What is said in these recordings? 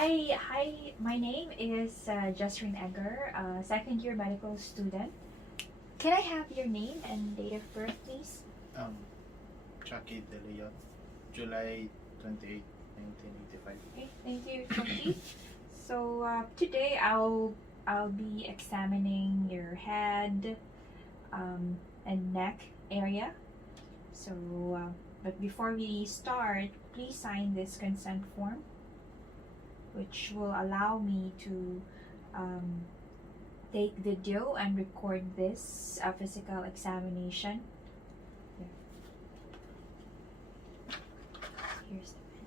Hi. My name is Rinne, second year medical student. Can I have your name and date of birth, please? Um, Chucky De Leon, July 28, 1985. Okay, thank you, Chucky. So today I'll be examining your head and neck area. So, but before we start, please sign this consent form, which will allow me to take video and record this physical examination. Here. Here's the pen.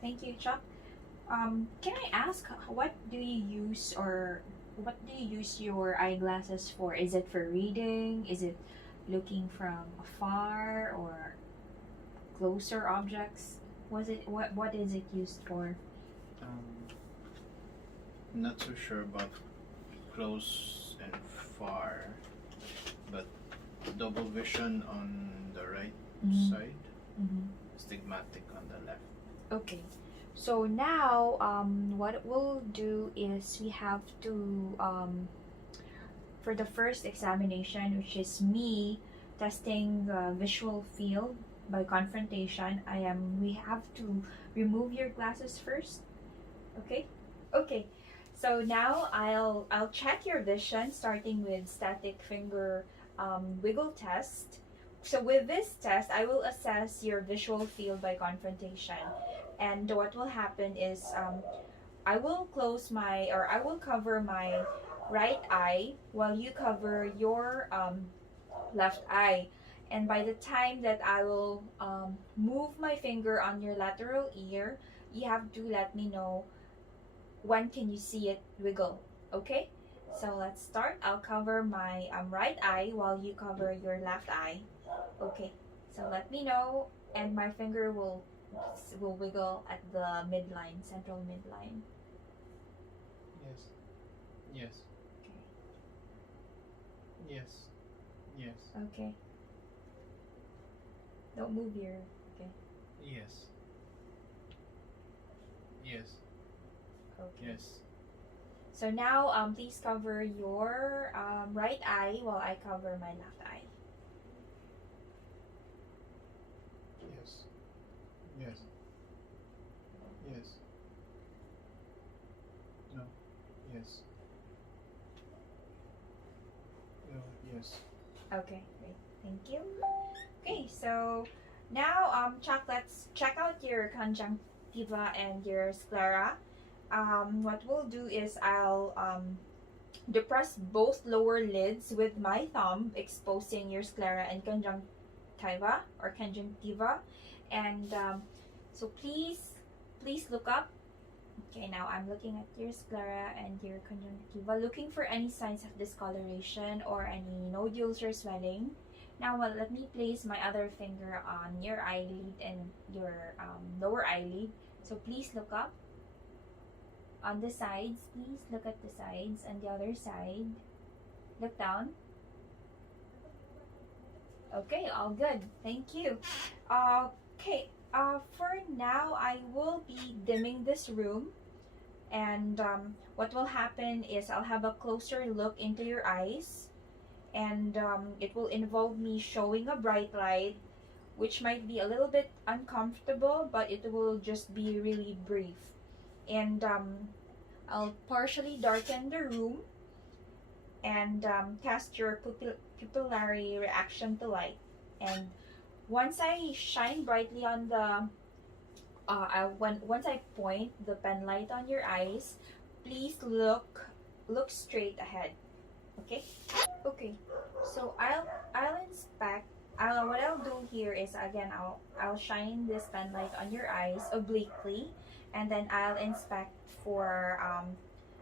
Thank you, Chuck. Can I ask, what do you use your eyeglasses for? Is it for reading? Is it looking from afar or closer objects? What is it used for? Not so sure about close and far, but double vision on the right side, stigmatic on the left. Okay. So now, what we'll do is we have to, for the first examination, which is me testing the visual field by confrontation, we have to remove your glasses first. Okay? Okay. So now I'll check your vision, starting with static finger wiggle test. So with this test, I will assess your visual field by confrontation. And what will happen is I will cover my right eye while you cover your left eye. And by the time that I will move my finger on your lateral ear, you have to let me know when can you see it wiggle. Okay? So let's start. I'll cover my right eye while you cover your left eye. Okay, so let me know, and my finger will wiggle at the midline, central midline. Yes. Yes. Okay. Yes. Yes. Okay. Don't move your. Okay. Yes. Yes. Okay. Yes. So now, please cover your right eye while I cover my left eye. Yes. Yes. Yes. No. Yes. No. Yes. Okay, great. Thank you. Okay, so now, Chuck, let's check out your conjunctiva and your sclera. What we'll do is I'll depress both lower lids with my thumb, exposing your sclera and conjunctiva or conjunctiva. And so please look up. Okay, now I'm looking at your sclera and your conjunctiva, looking for any signs of discoloration or any nodules or swelling. Now, let me place my other finger on your eyelid and your lower eyelid. So please look up. On the sides, please look at the sides, and the other side. Look down. Okay, all good. Thank you. Okay, for now, I will be dimming this room. And what will happen is I'll have a closer look into your eyes. And it will involve me showing a bright light, which might be a little bit uncomfortable, but it will just be really brief. And I'll partially darken the room and test your pupillary reaction to light. And once I shine brightly on the once I point the pen light on your eyes, please look straight ahead. Okay? Okay. So I'll inspect. What I'll do here is, again, I'll shine this pen light on your eyes obliquely, and then I'll inspect for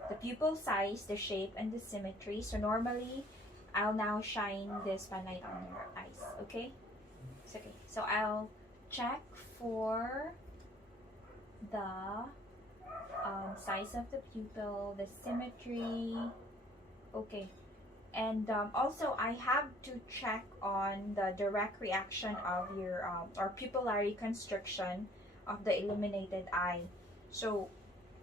the pupil size, the shape, and the symmetry. So normally, I'll now shine this pen light on your eyes. Okay? It's okay. So I'll check for the size of the pupil, the symmetry. Okay. And also, I have to check on the direct reaction of your or pupillary constriction of the illuminated eye. So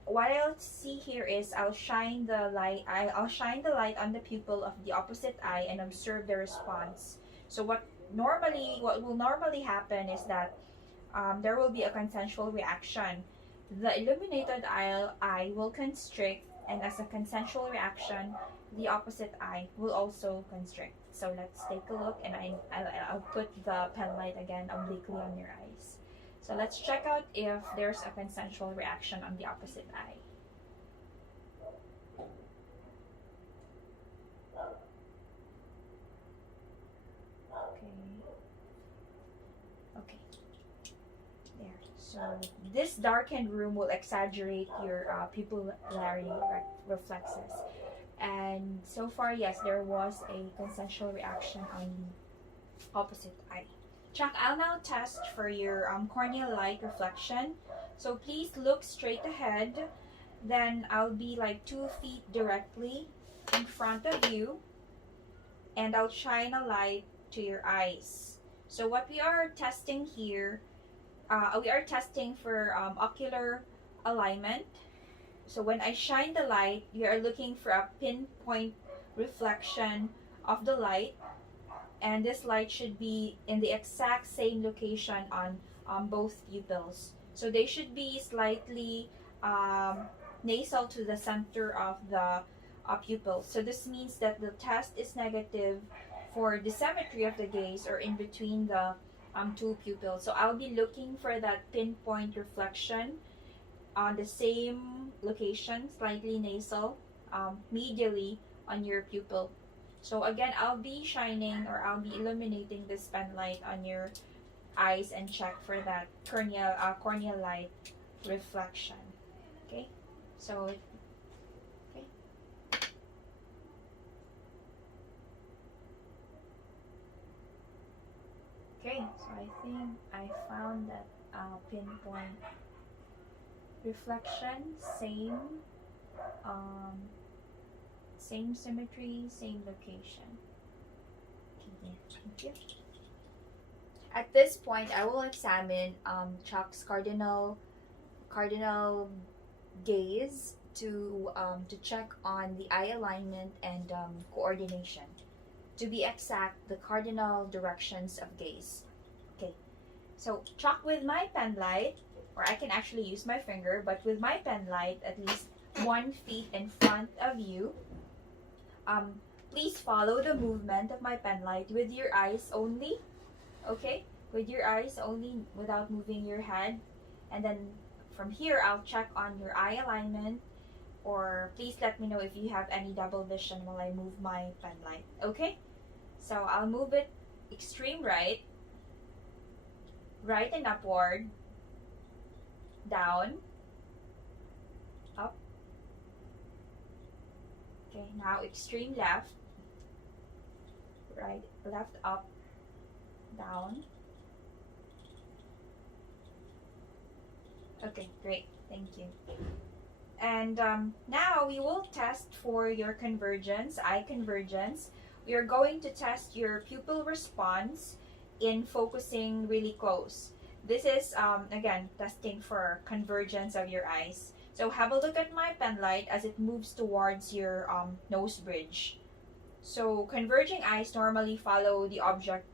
what I'll see here is I'll shine the light. I'll shine the light on the pupil of the opposite eye and observe the response. So what will normally happen is that there will be a consensual reaction. The illuminated eye will constrict, and as a consensual reaction, the opposite eye will also constrict. So let's take a look, and I'll put the pen light again obliquely on your eyes. So let's check out if there's a consensual reaction on the opposite eye. Okay. There. So this darkened room will exaggerate your pupillary reflexes. And so far, yes, there was a consensual reaction on the opposite eye. Chuck, I'll now test for your corneal light reflection. So please look straight ahead. Then I'll be like 2 feet directly in front of you. And I'll shine a light to your eyes. So what we are testing here, we are testing for ocular alignment. So when I shine the light, we are looking for a pinpoint reflection of the light. And this light should be in the exact same location on both pupils. So they should be slightly nasal to the center of the pupil. So this means that the test is negative for the symmetry of the gaze or in between the two pupils. So I'll be looking for that pinpoint reflection on the same location, slightly nasal, medially on your pupil. So again, I'll be shining or I'll be illuminating this pen light on your eyes and check for that corneal light reflection. Okay, so okay, so I think I found that pinpoint reflection, same symmetry, same location. Okay, thank you. At this point, I will examine Chuck's cardinal gaze to check on the eye alignment and coordination. To be exact, the cardinal directions of gaze. Okay, so Chuck, with my pen light, or I can actually use my finger, but with my pen light at least 1 feet in front of you, please follow the movement of my pen light with your eyes only. Okay, with your eyes only without moving your head. And then from here, I'll check on your eye alignment, or please let me know if you have any double vision while I move my pen light. Okay, so I'll move it extreme right and upward, down, up. Okay, now extreme left, right, left, up, down. Okay, great, thank you. And now we will test for your convergence, eye convergence. We are going to test your pupil response in focusing really close. This is, again, testing for convergence of your eyes. So have a look at my pen light as it moves towards your nose bridge. So converging eyes normally follow the object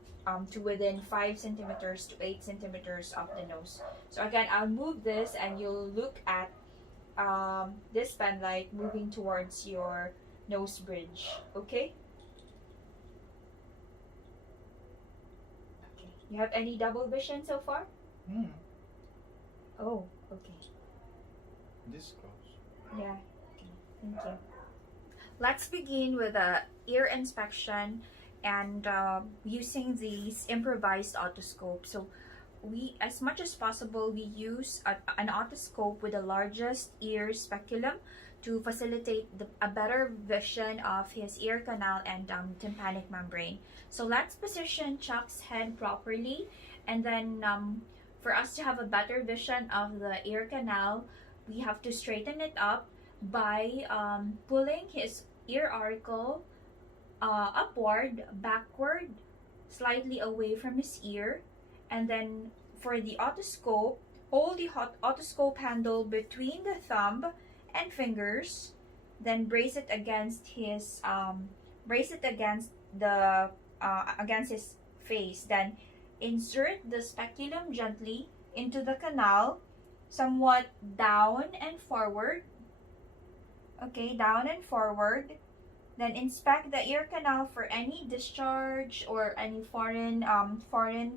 to within 5 centimeters to 8 centimeters of the nose. So again, I'll move this and you'll look at this pen light moving towards your nose bridge. Okay? Okay. You have any double vision so far? Oh, okay. This close. Yeah. Okay. Thank you. Let's begin with a ear inspection and using these improvised otoscope. So we, as much as possible, we use an otoscope with the largest ear speculum to facilitate a better vision of his ear canal and tympanic membrane. So let's position Chuck's head properly, and then for us to have a better vision of the ear canal, we have to straighten it up by pulling his ear auricle upward, backward, slightly away from his ear. And then for the otoscope, hold the otoscope handle between the thumb and fingers, then brace it against his against his face. Then insert the speculum gently into the canal, somewhat down and forward. Okay, down and forward. Then inspect the ear canal for any discharge or any foreign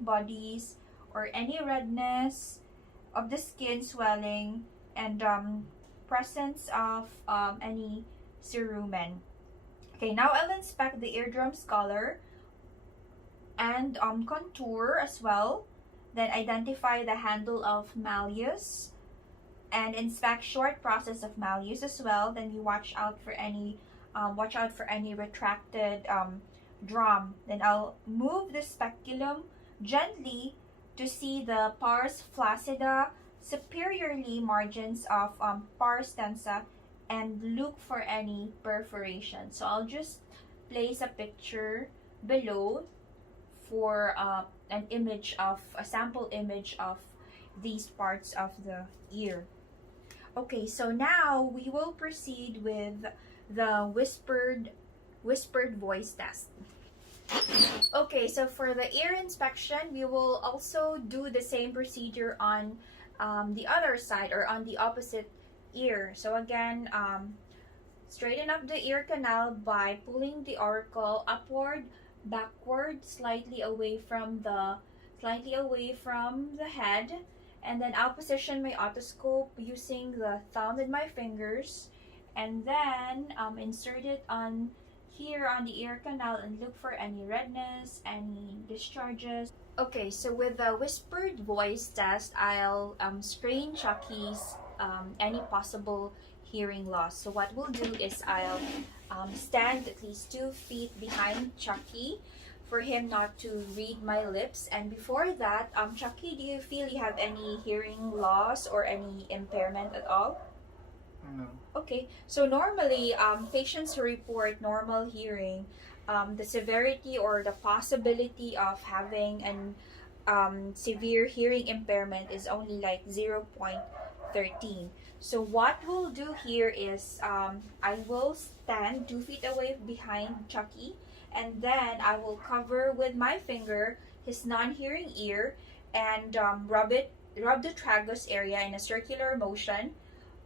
bodies or any redness of the skin, swelling, and presence of any cerumen. Okay, now I'll inspect the eardrum's color and contour as well. Then identify the handle of malleus and inspect short process of malleus as well. Then you watch out for any retracted drum. Then I'll move the speculum gently to see the pars flaccida, superiorly margins of pars tensa, and look for any perforation. So I'll just place a picture below for a sample image of these parts of the ear. Okay, so now we will proceed with the whispered voice test. Okay, so for the ear inspection, we will also do the same procedure on the other side, or on the opposite ear. So again, straighten up the ear canal by pulling the auricle upward, backward, slightly away from the head, and then I'll position my otoscope using the thumb and my fingers, and then insert it on here on the ear canal and look for any redness, any discharges. Okay, so with the whispered voice test, I'll screen Chucky's any possible hearing loss. So what we'll do is I'll stand at least 2 feet behind Chucky for him not to read my lips. And before that, Chucky, do you feel you have any hearing loss or any impairment at all? No. Okay, so normally patients who report normal hearing, the severity or the possibility of having an severe hearing impairment is only like 0.13. So what we'll do here is I will stand 2 feet away behind Chucky, and then I will cover with my finger his non-hearing ear and rub the tragus area in a circular motion.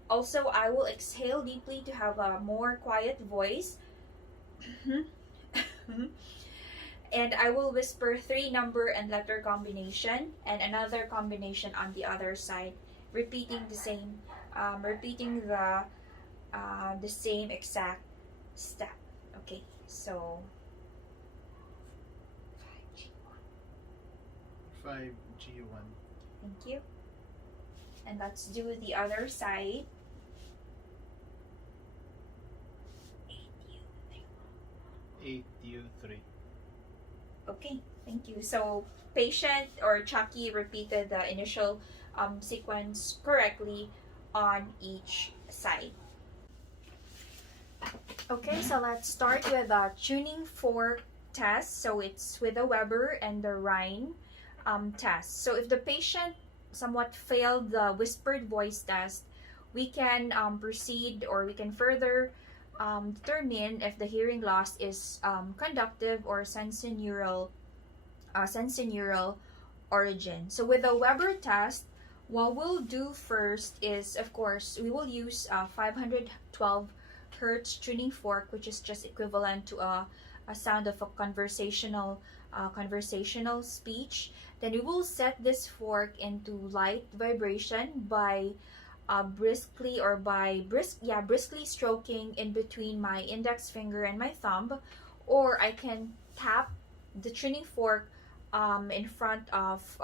Also, I will exhale deeply to have a more quiet voice. And I will whisper 3 number and letter combination and another combination on the other side, repeating the same, the same exact step. Okay, so 5G1. Thank you. And let's do the other side. 8U3. Okay, thank you. So patient or Chucky repeated the initial sequence correctly on each side. Okay, so let's start with the tuning fork test. So it's with the Weber and the Rinne test. So if the patient somewhat failed the whispered voice test, we can proceed, or we can further determine if the hearing loss is conductive or sensorineural origin. So with the Weber test, what we'll do first is, of course, we will use 512 hertz tuning fork, which is just equivalent to a sound of a conversational speech. Then we will set this fork into light vibration by briskly stroking in between my index finger and my thumb, or I can tap the tuning fork in front of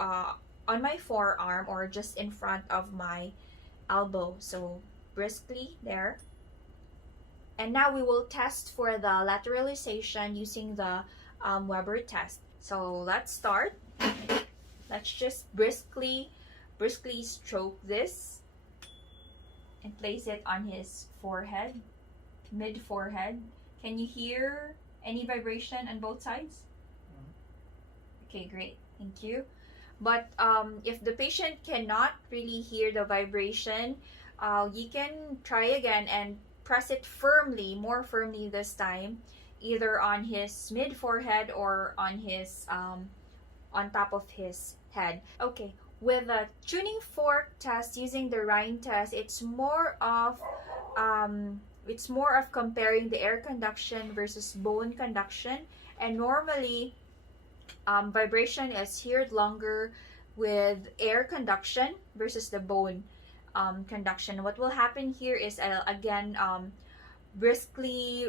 on my forearm, or just in front of my elbow. So briskly there. And now we will test for the lateralization using the Weber test. So let's start. Let's just briskly stroke this and place it on his forehead, mid forehead. Can you hear any vibration on both sides? Okay, great. Thank you. But if the patient cannot really hear the vibration, you can try again and press it firmly, more firmly this time, either on his mid forehead or on his on top of his head. Okay, with a tuning fork test using the Rinne test, it's more of comparing the air conduction versus bone conduction, and normally vibration is heard longer with air conduction versus the bone conduction. What will happen here is again briskly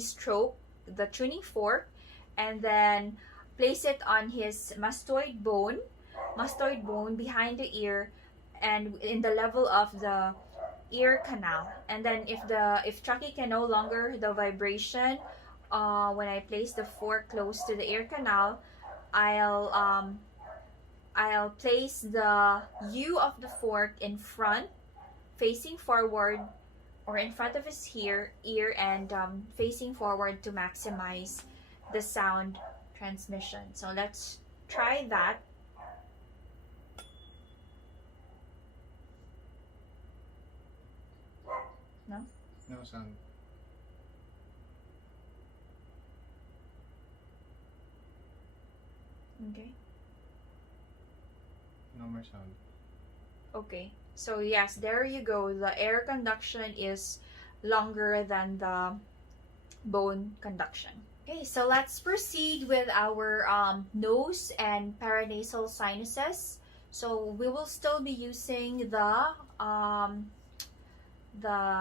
stroke the tuning fork and then place it on his mastoid bone behind the ear and in the level of the ear canal. And then if trachea can no longer the vibration, when I place the fork close to the ear canal, I'll place the U of the fork in front, facing forward, or in front of his ear and facing forward to maximize the sound transmission. So let's try that. No? No sound. Okay. No more sound. Okay. So yes, there you go. The air conduction is longer than the bone conduction. Okay, so let's proceed with our nose and paranasal sinuses. So we will still be using the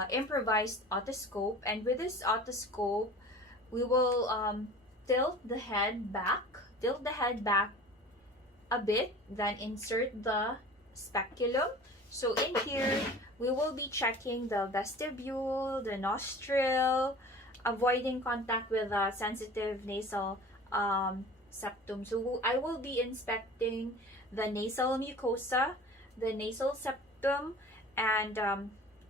improvised otoscope, and with this otoscope, we will tilt the head back a bit, then insert the speculum. So in here, we will be checking the vestibule, the nostril, avoiding contact with a sensitive nasal septum. So I will be inspecting the nasal mucosa, the nasal septum, and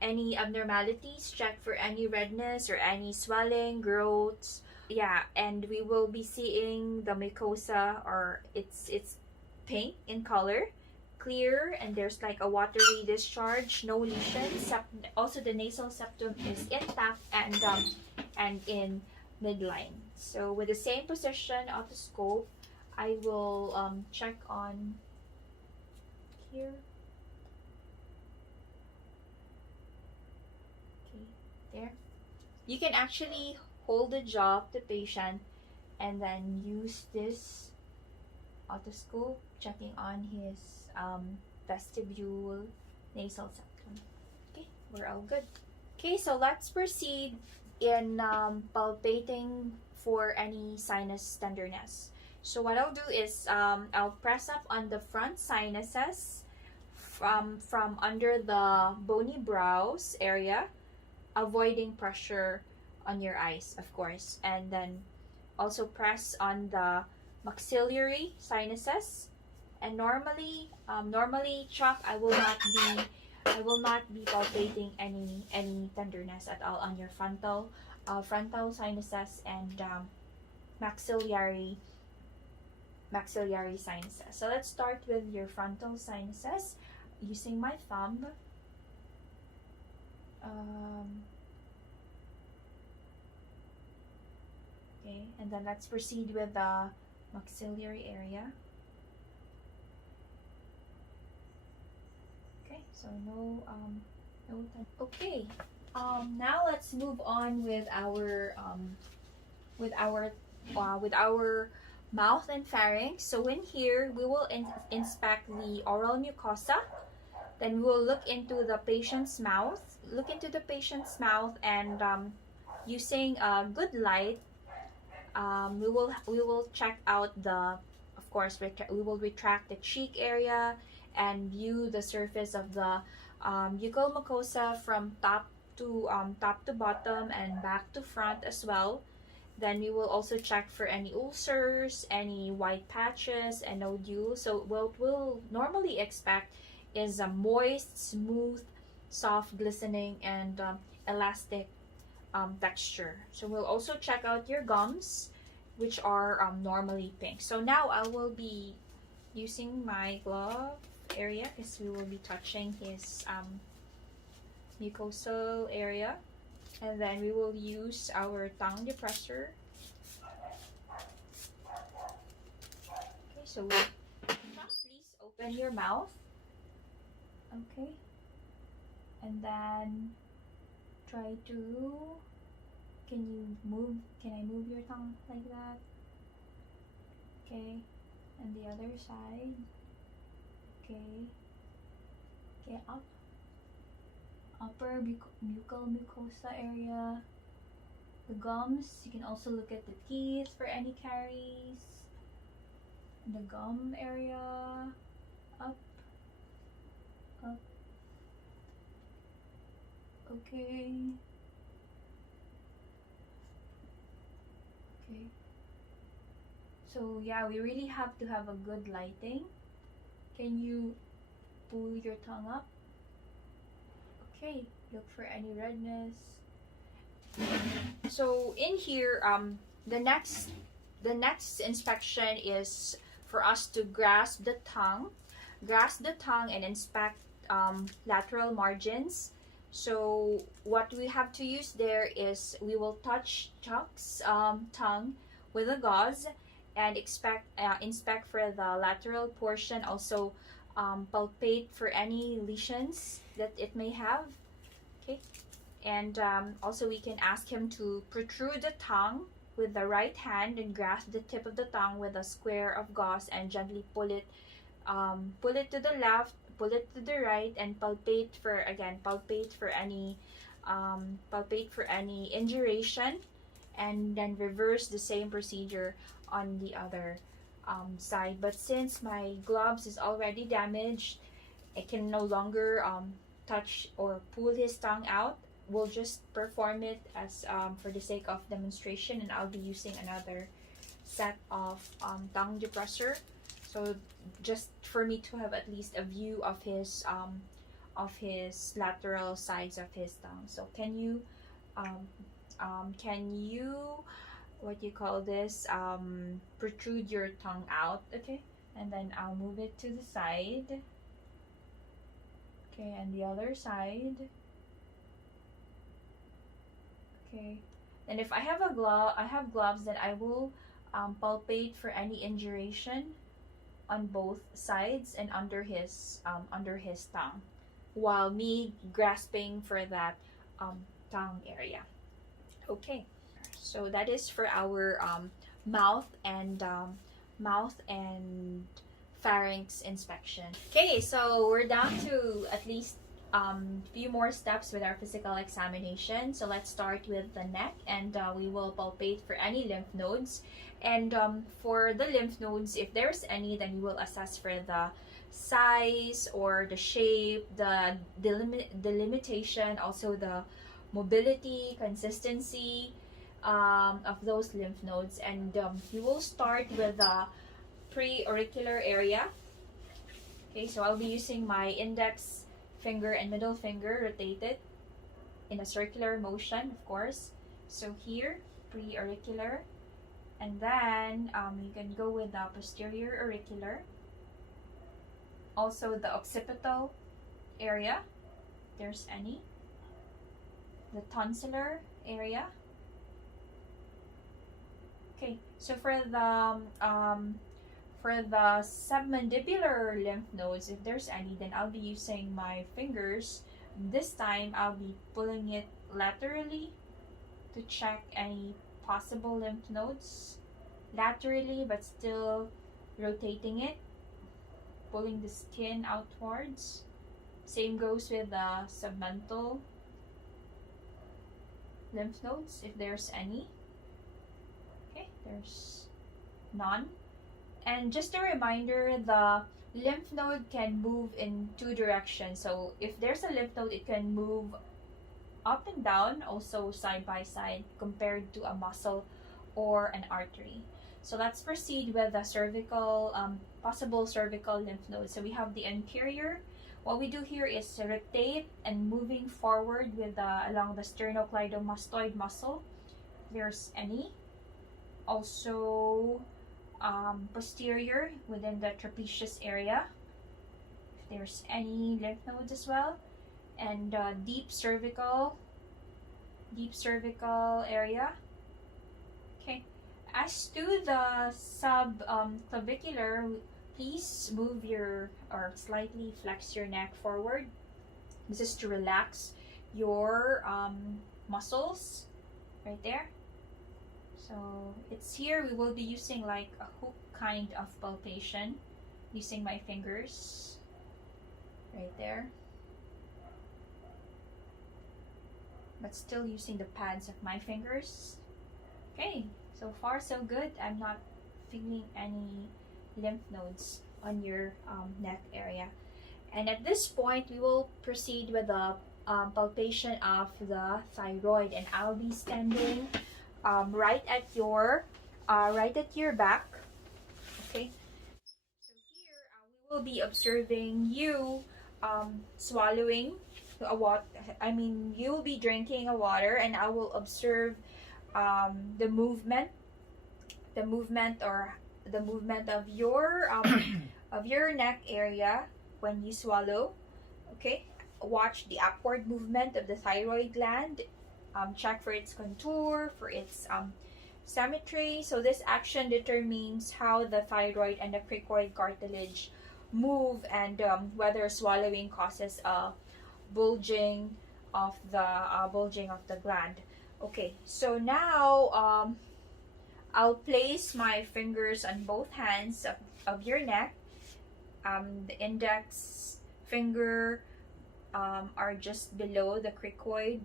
any abnormalities, check for any redness or any swelling, growths. Yeah, and we will be seeing the mucosa, or it's pink in color, clear, and there's like a watery discharge, no lesions. Also the nasal septum is intact and in midline. So with the same position otoscope, I will check on here. Okay, there. You can actually hold the jaw of the patient and then use this otoscope checking on his vestibule, nasal septum. Okay, we're all good. Okay, so let's proceed in palpating for any sinus tenderness. So what I'll do is I'll press up on the front sinuses from under the bony brows area, avoiding pressure on your eyes, of course, and then also press on the maxillary sinuses. And normally Chuck, I will not be palpating any tenderness at all on your frontal sinuses and maxillary sinuses. So let's start with your frontal sinuses using my thumb. Okay, and then let's proceed with the maxillary area. Okay, so no. Okay, now let's move on with our mouth and pharynx. So in here, we will inspect the oral mucosa. Then we will look into the patient's mouth. And using a good light, we will check out the, of course, we will retract the cheek area and view the surface of the buccal mucosa from top to bottom and back to front as well. Then we will also check for any ulcers, any white patches, and nodules. So what we'll normally expect is a moist, smooth, soft, glistening, and elastic texture. So we'll also check out your gums, which are normally pink. So now I will be using my glove area because we will be touching his mucosal area, and then we will use our tongue depressor. Okay, so please open your mouth. Okay, and then try to, can I move your tongue like that? Okay, and the other side. Okay, up, upper buccal mucosa area, the gums. You can also look at the teeth for any caries. The gum area, up. Okay. So yeah, we really have to have a good lighting. Can you pull your tongue up? Okay, look for any redness. So in here, the next inspection is for us to grasp the tongue and inspect lateral margins. So what we have to use there is we will touch Chuck's tongue with a gauze and inspect for the lateral portion. Also palpate for any lesions that it may have. Okay, and also we can ask him to protrude the tongue with the right hand and grasp the tip of the tongue with a square of gauze and gently pull it to the left, pull it to the right, and palpate for any induration, and then reverse the same procedure on the other side. But since my gloves is already damaged, I can no longer touch or pull his tongue out. We'll just perform it as for the sake of demonstration, and I'll be using another set of tongue depressor. So just for me to have at least a view of his lateral sides of his tongue. So can you what do you call this, protrude your tongue out? Okay, and then I'll move it to the side. Okay, and the other side. Okay, and if I have gloves, then I will palpate for any induration on both sides and under his tongue, while me grasping for that tongue area. Okay, so that is for our mouth and pharynx inspection. Okay, so we're down to at least few more steps with our physical examination. So let's start with the neck, and we will palpate for any lymph nodes. And for the lymph nodes, if there's any, then you will assess for the size or the shape, the delimitation, also the mobility, consistency of those lymph nodes. And you will start with the pre-auricular area. Okay, so I'll be using my index finger and middle finger rotated in a circular motion, of course. So here, pre-auricular, and then you can go with the posterior auricular. Also the occipital area, if there's any. The tonsillar area. Okay, so for the submandibular lymph nodes, if there's any, then I'll be using my fingers. This time I'll be pulling it laterally to check any possible lymph nodes. Laterally, but still rotating it, pulling the skin outwards. Same goes with the submental lymph nodes, if there's any. Okay, there's none. And just a reminder, the lymph node can move in two directions. So if there's a lymph node, it can move up and down, also side by side, compared to a muscle or an artery. So let's proceed with the cervical, possible cervical lymph nodes. So we have the anterior. What we do here is rotate and moving forward with along the sternocleidomastoid muscle, if there's any. Also posterior within the trapezius area, if there's any lymph nodes as well, and deep cervical area. Okay. As to the subclavicular, please move your or slightly flex your neck forward. This is to relax your muscles right there. So it's here we will be using like a hook kind of palpation using my fingers right there, but still using the pads of my fingers. Okay, so far so good. I'm not feeling any lymph nodes on your neck area. And at this point, we will proceed with the palpation of the thyroid, and I'll be standing right at your back. Okay. So here we will be observing you swallowing a water. I mean, you'll be drinking a water, and I will observe the movement of your of your neck area when you swallow. Okay, watch the upward movement of the thyroid gland. Check for its contour, for its symmetry. So this action determines how the thyroid and the cricoid cartilage move, and whether swallowing causes a bulging of the gland. Okay, so now I'll place my fingers on both hands of your neck. The index finger are just below the cricoid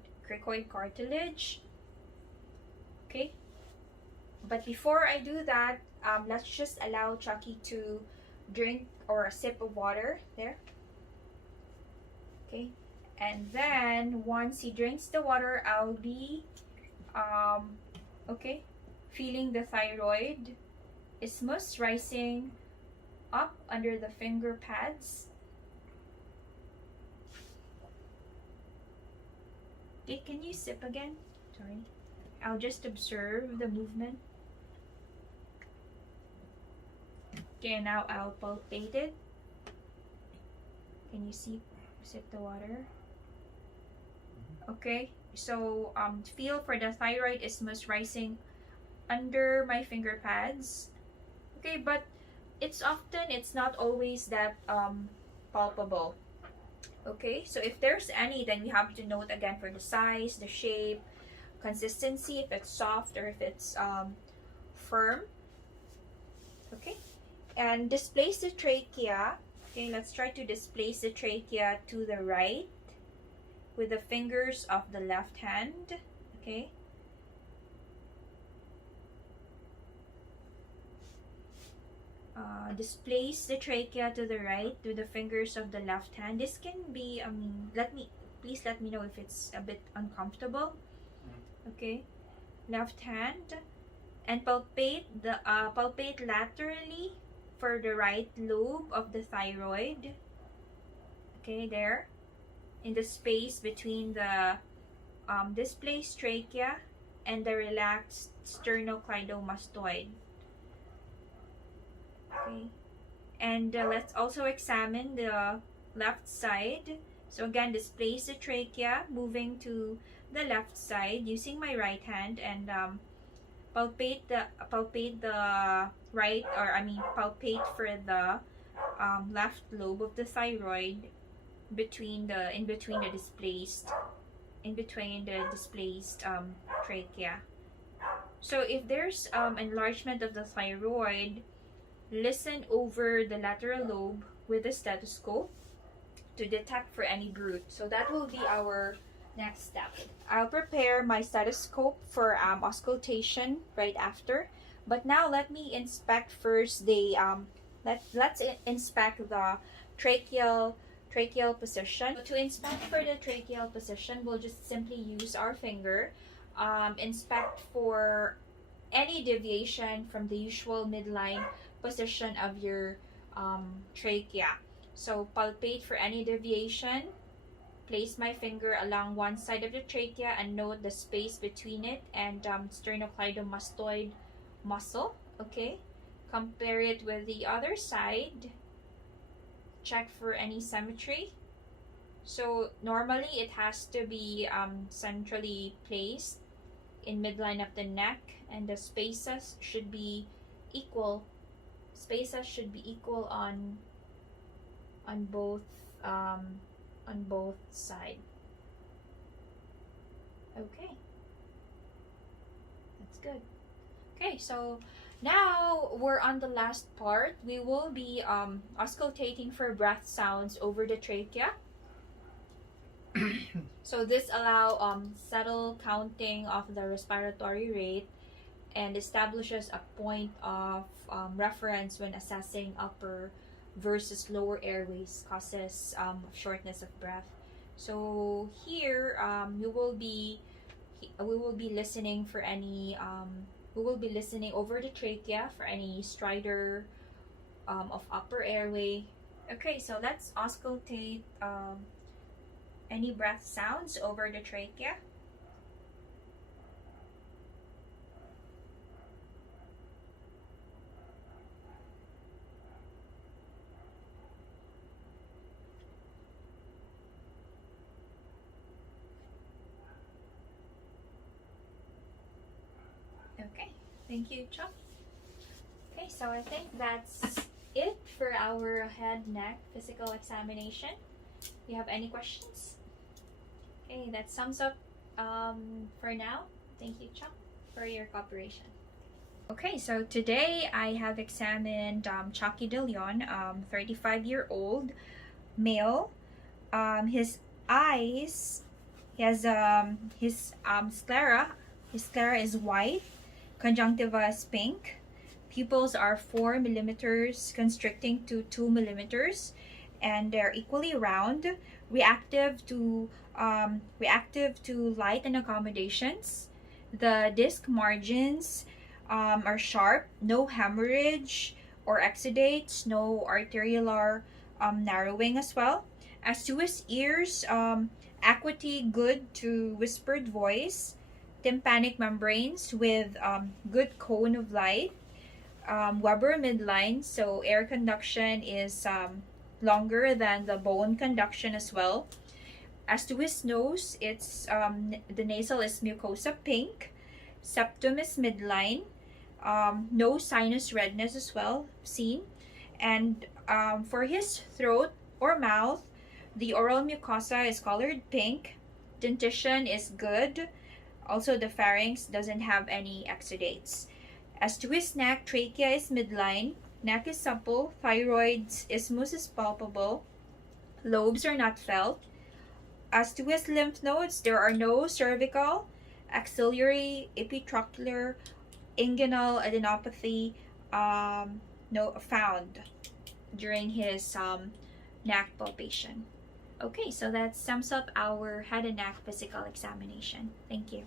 cartilage. Okay, but before I do that, let's just allow Chucky to drink or a sip of water there. Okay, and then once he drinks the water, I'll be feeling the thyroid isthmus rising up under the finger pads. Okay, can you sip again? Sorry. I'll just observe the movement. Okay, now I'll palpate it. Can you sip the water? Okay, so feel for the thyroid isthmus rising under my finger pads. Okay, but it's not always that palpable. Okay, so if there's any, then we have to note again for the size, the shape, consistency, if it's soft or if it's firm. Okay, and displace the trachea. Okay, let's try to displace the trachea to the right with the fingers of the left hand. Okay, displace the trachea to the right with the fingers of the left hand. This can be, please let me know if it's a bit uncomfortable. Okay, left hand, and palpate laterally for the right lobe of the thyroid. Okay, there, in the space between the displaced trachea and the relaxed sternocleidomastoid. Okay, and let's also examine the left side. So again, displace the trachea, moving to the left side using my right hand, and palpate for the left lobe of the thyroid in between the displaced trachea. So if there's enlargement of the thyroid, listen over the lateral lobe with a stethoscope to detect for any bruit. So that will be our next step. I'll prepare my stethoscope for auscultation right after. But now let me inspect first the let's inspect the tracheal position. So to inspect for the tracheal position, we'll just simply use our finger. Inspect for any deviation from the usual midline position of your trachea. So palpate for any deviation. Place my finger along one side of the trachea and note the space between it and sternocleidomastoid muscle. Okay, Compare it with the other side. Check for any symmetry. So normally it has to be centrally placed in midline of the neck, and the spaces should be equal. Spaces should be equal on both sides. Okay, that's good. Okay, so now we're on the last part. We will be auscultating for breath sounds over the trachea. So this allow subtle counting of the respiratory rate and establishes a point of reference when assessing upper versus lower airways causes shortness of breath. So here we will be listening for any we will be listening over the trachea for any stridor of upper airway. Okay, so let's auscultate any breath sounds over the trachea. Okay, thank you, Chuck. Okay, so I think that's it for our head, neck, physical examination. Do you have any questions? Okay, that sums up for now. Thank you, Chuck, for your cooperation. Okay, so today I have examined Chucky De Leon, 35-year-old male. His eyes, he has his sclera. His sclera is white. Conjunctiva is pink. Pupils are 4 millimeters constricting to 2 millimeters, and they're equally round, reactive to light and accommodations. The disc margins are sharp, no hemorrhage or exudates, no arteriolar narrowing as well. As to his ears, acuity good to whispered voice, tympanic membranes with good cone of light, Weber midline, so air conduction is longer than the bone conduction as well. As to his nose, it's the nasal is mucosa pink, septum is midline, no sinus redness as well seen, and for his throat or mouth, the oral mucosa is colored pink, dentition is good, also the pharynx doesn't have any exudates. As to his neck, trachea is midline, neck is supple, thyroid isthmus is palpable, lobes are not felt. As to his lymph nodes, there are no cervical, axillary, epitrochlear, inguinal adenopathy no found during his neck palpation. Okay, so that sums up our head and neck physical examination. Thank you.